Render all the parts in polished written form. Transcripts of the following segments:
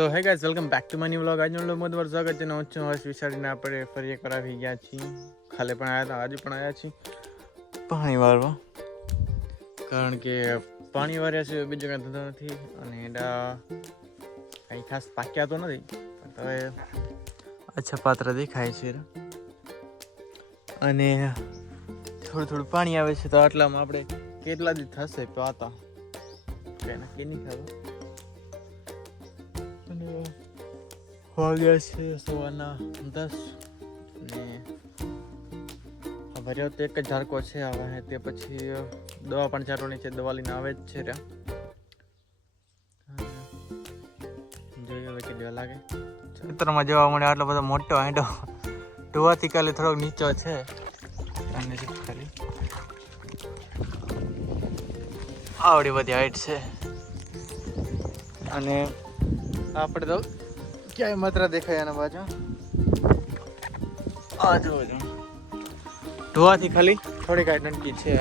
So hey guys welcome back to my new vlog. આજનો vlog માં તમારું સ્વાગત છે. હું છું હર્ષ વિચારીને આપણે ફરી એકવાર આવી ગયા છીએ. કાલે પણ આવ્યા હતા, આજે પણ આવ્યા છીએ પાણી વાળવા, કારણ કે પાણી વાળ્યા છે બીજો કાંઈ ધંધો નથી. અને એડા કંઈ ખાસ પાક્યા તો નથી, પણ હવે અચ્છા પાત્ર દેખાય છે. અને થોડું થોડું પાણી આવે છે, તો આટલામાં આપણે કેટલા દી થશે તો આતા કંઈ નક્કી નહીં થયું. વાગ્યા છે સવારના 10 ને ભર્યો તો એક જ ઝારકો છે. હવે તે પછી દવા પણ છાંટવાની છે, દવા લઈને આવે જ છે. જોઈએ હવે કેટલી લાગે. ખેતરમાં જવા મળે આટલો બધો મોટો હાંડો ધોવાથી કાલે થોડોક નીચો છે. અને ખાલી આવડી બધી હાઈટ છે. અને આપણે તો ક્યાંય માત્ર દેખાય એના બાજુ આ જોવો છો, ધોવાથી ખાલી થોડી કાંઈ ડંકી છે.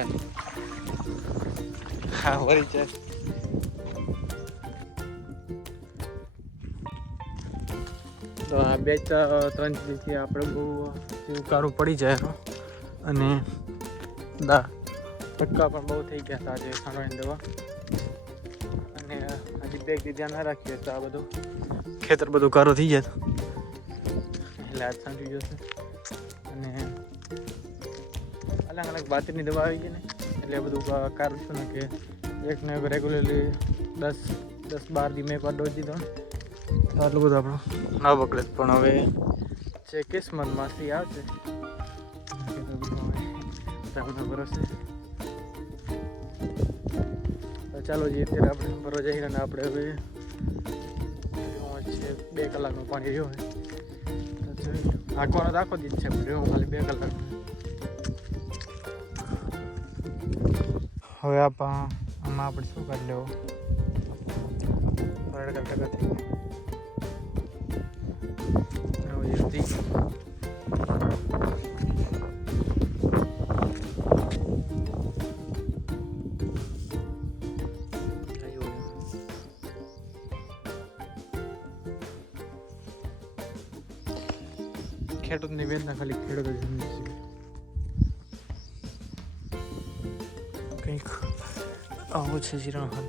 હા વળી છે. તો આ 2-3 દિવસથી આપણે બહુ ઉકાળું પડી જાય. અને પટકા પણ બહુ થઈ ગયા હતા આજે છાંટવાની દવા. અને હજી 2 દી ધ્યાન ના રાખીએ તો આ બધું ખેતર બધું કારો થઈ જાય, એટલે આજ છાંટી જશે. અને અલગ અલગ બાતરીની દવા આવી ગઈ ને, એટલે બધું કારું છું ને કે એકને રેગ્યુલરલી 10-12 દી મેં એક વાર ડોઝ દીધો ને, તો આટલું બધું આપણું ના બગડે. પણ હવે જે કિસ્મતમાંથી આવશે તમને ભરોસે. તો ચાલો જે અત્યારે આપણે ભરો જઈએ. અને આપણે હવે 2 કલાકનું પાણી રહ્યું હોય તો હાંકવાનો તો આખો જ છે, પણ રહ્યું ખાલી 2 કલાક. હવે આમાં આપણે શું કરી લેવું, ખેડૂતની વેદના ખાલી ખેડૂત જ સમજે છે. કંઈક આવું છે જીરણ હાલ.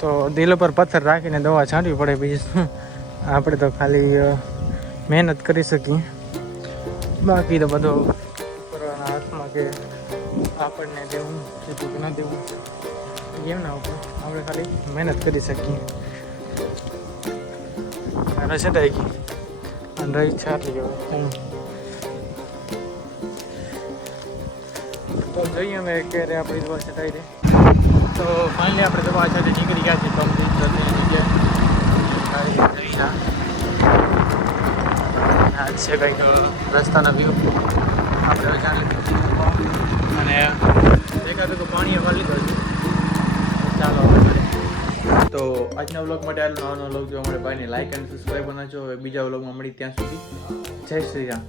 તો દિલ પર પથ્થર રાખીને દવા છાંટવી પડે, બીજું શું. આપણે તો ખાલી મહેનત કરી શકીએ, બાકી તો બધો ઉપરવાના હાથમાં, કે આપણને દેવું કે ના દેવું એમ ના ઉપર. આપણે ખાલી મહેનત કરી શકીએ. રસદ આવી ગઈ અને રહી છાંટી ગયો. તો જોઈએ અમે ક્યારે આપણી દવા છટાઈ દે. તો ફાઇનલી આપણે દવા સાથે નીકળી ગયા છીએ કમ્પ્લીટ જગ્યાએ. આજ છે કંઈક રસ્તાના વ્યૂ આપણે અને દેખાતું પાણી હવા લીધો છે. ચાલો તો આજના વ્લોગ માટે આટલો નવો વ્લોગ જોવા મળે ભાઈને લાઈક અને સબસ્ક્રાઈબ બનાવજો. હવે બીજા વ્લોગમાં મળી ત્યાં સુધી જય શ્રી રામ.